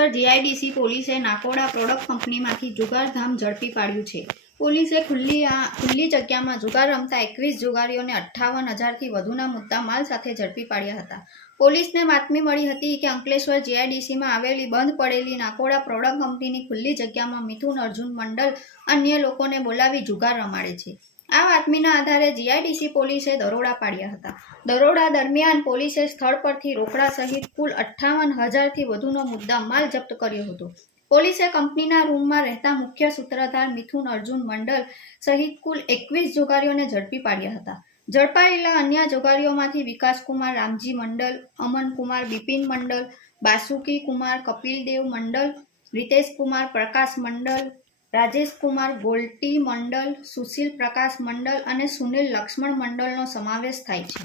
Ankleshwar GIDC પોલીસે Nakoda product કંપનીમાંથી જુગારધામ ઝડપી પાડ્યું છે। પોલીસે ખુલ્લી જગ્યામાં જુગાર રમતા 21 જુગારીઓને 58,000થી વધુના મુદ્દા માલ સાથે ઝડપી પાડ્યા હતા। પોલીસને બાતમી મળી હતી કે અંકલેશ્વર જીઆઈડીસીમાં આવેલી બંધ પડેલી નાકોડા પ્રોડક્ટ કંપનીની ખુલ્લી જગ્યામાં મિથુન અર્જુન મંડલ અન્ય લોકોને બોલાવી જુગાર રમાડે છે। આ બાતમીના આધારે જીઆઈડીસી પોલીસે દરોડા પાડ્યા હતા। દરોડા દરમિયાન પોલીસે સ્થળ પરથી રોકડા સહિત કુલ 58,000થી વધુનો મુદ્દા માલ જપ્ત કર્યો હતો। પોલીસે કંપનીના રૂમમાં રહેતા મુખ્ય સૂત્રધાર મિથુન અર્જુન મંડલ સહિત કુલ 21 જુગારીઓને ઝડપી પાડ્યા હતા। ઝડપાયેલા અન્ય જુગારીઓમાંથી વિકાસકુમાર રામજી મંડલ, અમનકુમાર બિપિન મંડલ, બાસુકી કુમાર કપિલદેવ મંડલ, રીતેશકુમાર પ્રકાશ મંડલ, રાજેશકુમાર ગોલ્ટી મંડલ, સુશીલ પ્રકાશ મંડલ અને સુનિલ લક્ષ્મણ મંડલનો સમાવેશ થાય છે।